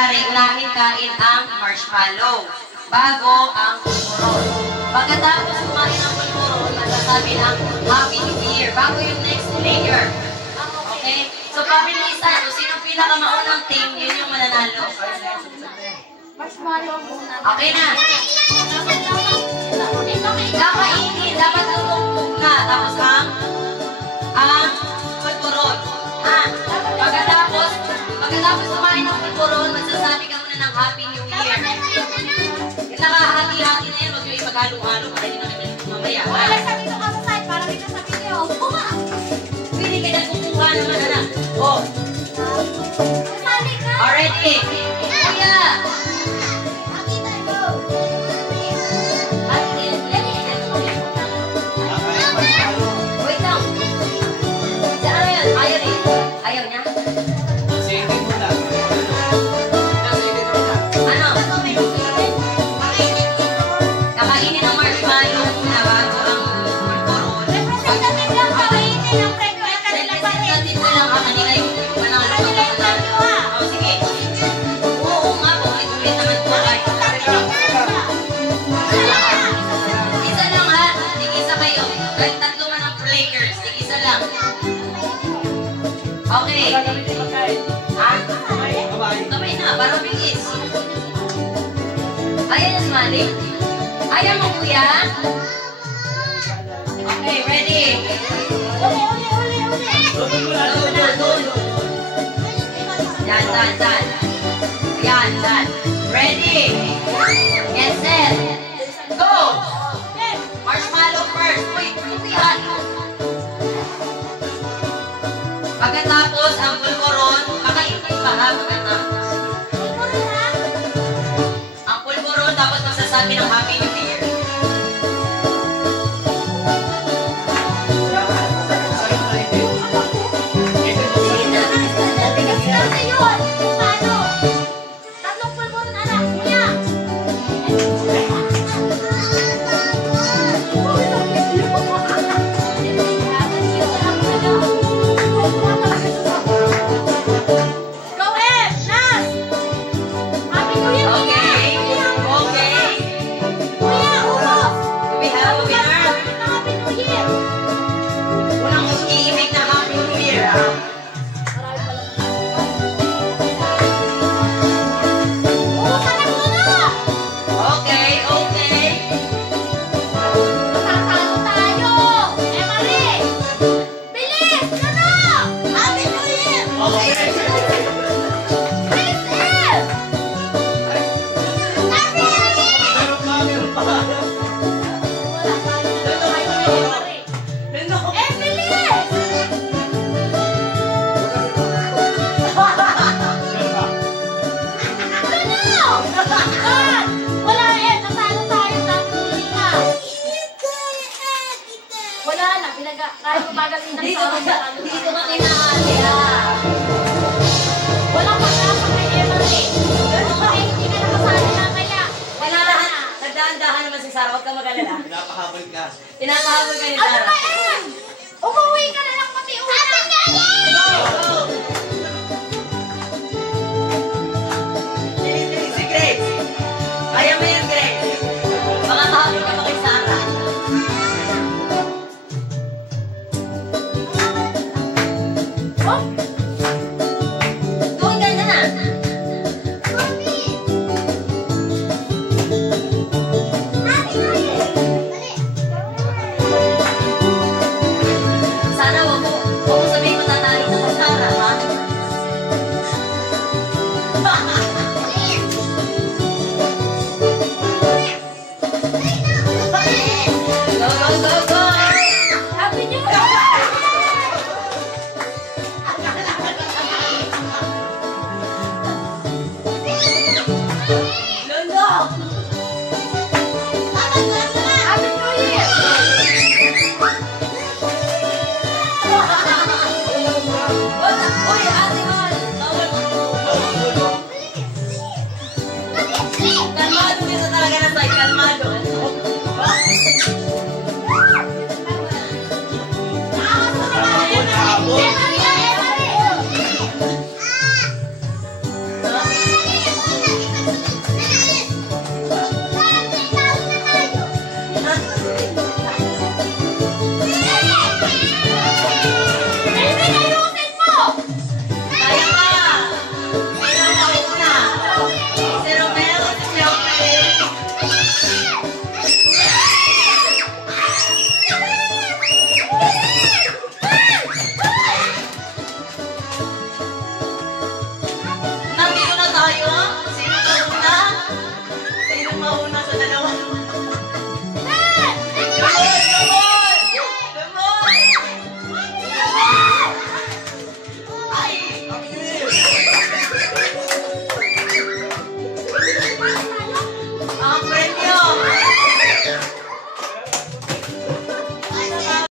mangyayari, unahin kain ang marshmallow bago ang pulburon. Pagkatapos kumain ng pulburon, magsasabi ng Happy New Year bago yung next layer. Okay? So, pabilisan. So, sinong pinakamaunang team, yun yung mananalo. Marshmallow muna. Okay na. Kakainin. Dapat lutong na. Tapos ang pulburon. Pagkatapos kumain ng pulburon, magsasabi ka muna ng Happy New Year. Yung nakahati-hati na yan, huwag yung ipag-halo-halo para hindi namin yung mamaya. Wala sabi ito ka sa side para kita sa video. Pwede ka na kumuha naman, anak. Oh. Already. Kuya. Wait lang. Saan na yun? Ayaw eh. Ayaw niya? Ano? Kakainin ang marshmallow muna bago ang pulburon. Representative lang kainin ang prego. Representative na lang ang kanila yung manalo. O sige. Oo nga po. Ituloy naman po kayo. Isa lang ha. Tig-isa kayo. Kahit tatlo man ang players. Tig-isa lang. Okay. Ha? Kamay na. Para bilis. Ayan na si Mali. Ayan mo kuya. Okay, ready? Yan. Yan. Ready? Get set. Go! Marshmallow first. Wait, yan. Pagkatapos, ang pulburon, kakainin pa ha, pagkatapos. Ang pulburon, tapos magsasabi ng Happy New Year. Dito ka kinahali ah. Walang pag-asa kay Emily. Hindi ka nakasali na kaya. Wala na. Nagdaan-dahan naman si Sarah. Huwag ka mag-alala. Pinapahabol ka. Pinapahabol ka ni Ano Sarah. ba yan? Umuwi ka na lang pati una. Go!